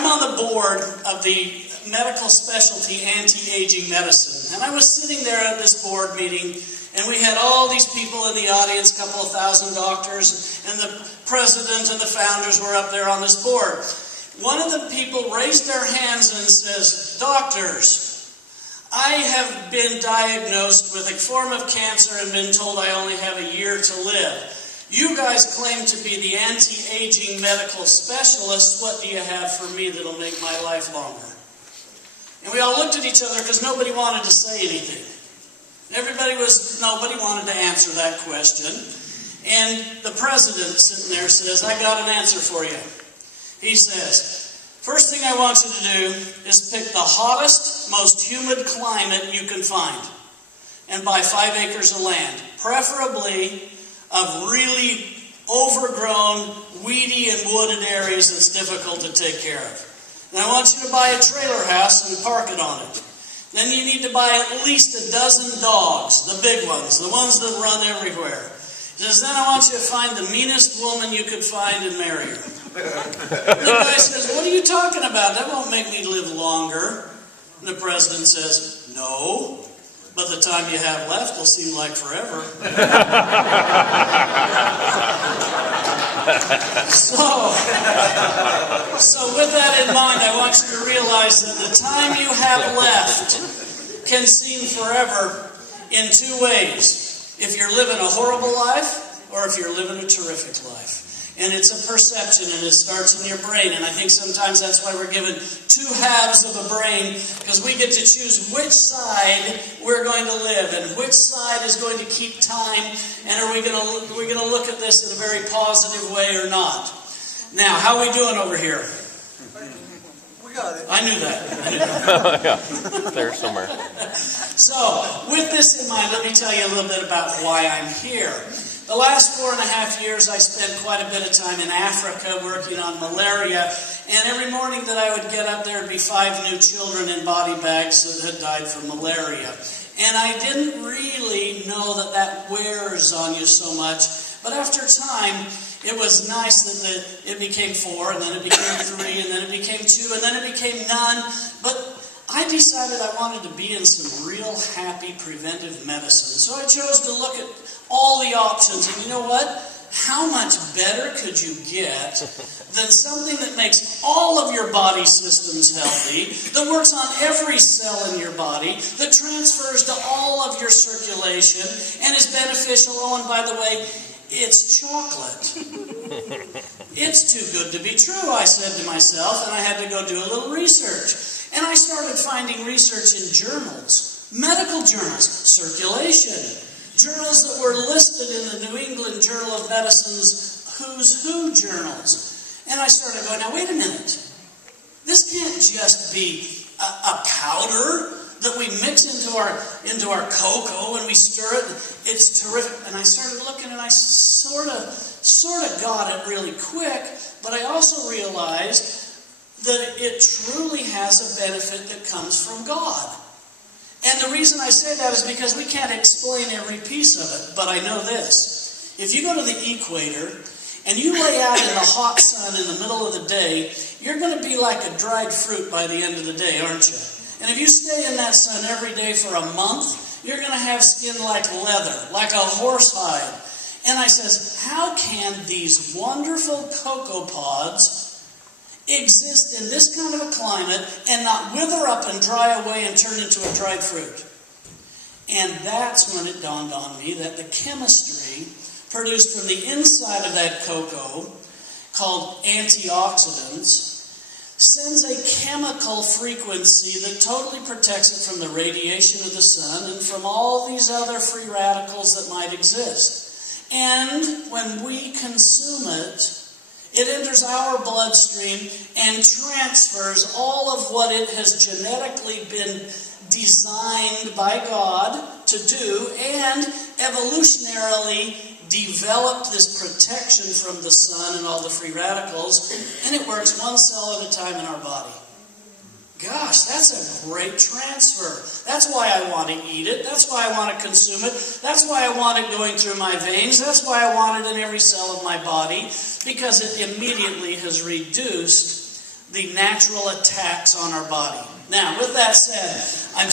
I'm on the board of the medical specialty anti-aging medicine. And I was sitting there at this board meeting, and we had all these people in the audience, a couple of thousand doctors, and the president and the founders were up there on this board. One of the people raised their hands and says, "Doctors, I have been diagnosed with a form of cancer and been told I only have a year to live. You guys claim to be the anti-aging medical specialists. What do you have for me that'll make my life longer?" And we all looked at each other because nobody wanted to say anything. Nobody wanted to answer that question. And the president sitting there says, "I got an answer for you." He says, "First thing I want you to do is pick the hottest, most humid climate you can find and buy 5 acres of land, preferably of really overgrown, weedy and wooded areas that's difficult to take care of. And I want you to buy a trailer house and park it on it. Then you need to buy at least a dozen dogs, the big ones, the ones that run everywhere. He says, then I want you to find the meanest woman you could find and marry her." And the guy says, "What are you talking about? That won't make me live longer." And the president says, "No, but the time you have left will seem like forever." So with that in mind, I want you to realize that the time you have left can seem forever in 2 ways. If you're living a horrible life, or if you're living a terrific life. And it's a perception, and it starts in your brain. And I think sometimes that's why we're given 2 halves of a brain, because we get to choose which side we're going to live and which side is going to keep time. And are we going to look at this in a very positive way or not? Now, how are we doing over here? We got it. I knew that. Yeah, there somewhere. So, with this in mind, let me tell you a little bit about why I'm here. The last 4.5 years, I spent quite a bit of time in Africa working on malaria, and every morning that I would get up, there would be 5 new children in body bags that had died from malaria. And I didn't really know that wears on you so much, but after time, it was nice that it became 4, and then it became 3, and then it became 2, and then it became none. But I decided I wanted to be in some real happy preventive medicine, so I chose to look at all the options. And you know what? How much better could you get than something that makes all of your body systems healthy, that works on every cell in your body, that transfers to all of your circulation, and is beneficial? Oh, and by the way, it's chocolate. It's too good to be true, I said to myself, and I had to go do a little research. And I started finding research in journals, medical journals, circulation, journals that were listed in the New England Journal of Medicine's Who's Who journals. And I started going, now wait a minute. This can't just be a powder that we mix into our cocoa and we stir it. It's terrific. And I started looking, and I sort of got it really quick, but I also realized that it truly has a benefit that comes from God. And the reason I say that is because we can't explain every piece of it, but I know this. If you go to the equator and you lay out in the hot sun in the middle of the day, you're going to be like a dried fruit by the end of the day, aren't you? And if you stay in that sun every day for a month, you're going to have skin like leather, like a horse hide. And I says, how can these wonderful cocoa pods exist in this kind of a climate and not wither up and dry away and turn into a dried fruit? And that's when it dawned on me that the chemistry produced from the inside of that cocoa, called antioxidants, sends a chemical frequency that totally protects it from the radiation of the sun and from all these other free radicals that might exist. And when we consume it, it enters our bloodstream and transfers all of what it has genetically been designed by God to do, and evolutionarily developed this protection from the sun and all the free radicals, and it works 1 cell at a time in our body. Gosh, that's a great transfer. That's why I want to eat it. That's why I want to consume it. That's why I want it going through my veins. That's why I want it in every cell of my body, because it immediately has reduced the natural attacks on our body. Now, with that said, I'm